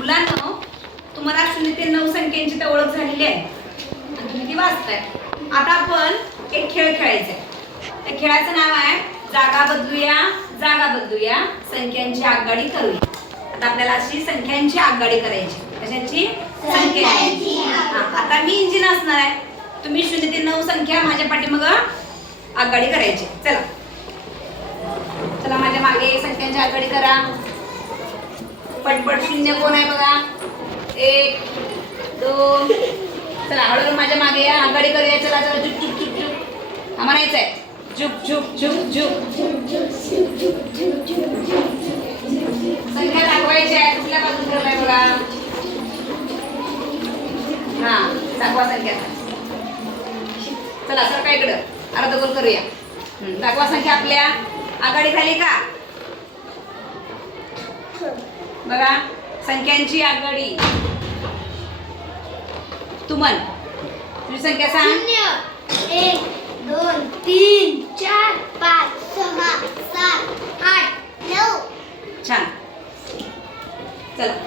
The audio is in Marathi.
मुलांनो तुम्हाला शून्य ते नऊ संख्यांची तर ओळख झालेली आहे. आणि तुम्ही ती वाचताय आता आपण एक खेळ खेळायचा आहे त्या खेळाचं नाव आहे जागा बदलूया जागा बदलूया संख्यांची आगगाडी करूया. आता आपल्याला अशी संख्यांची आगगाडी करायची. कशाची? संख्यांची. आता मी इंजिन असणार आहे. तुम्ही शून्य ते नऊ संख्या माझ्या पाठीमाग आगगाडी करायची. चला. चला माझ्या मागे संख्यांची आगगाडी करा. पटपट शून्य कोण आहे बघा? एक दोन चला हळूहळू माझ्या मागे या. आघाडी करूया. चला चला झुक झुक झुक झुक. हा म्हणायचं आहे झुक झुक झुक झुक. संख्या दाखवायची आहे. कुठल्या बाजून ठेवलाय बघा? हा दाखवा संख्या. चला सर काय इकडं. अर्ध गोल करूया दाखवा संख्या आपल्या. आघाडी झाली का? बघा संख्यांची आघाडी तुमन. तुझी संख्या सांग. एक दोन तीन चार पाच सहा सात आठ नऊ. छान. चला.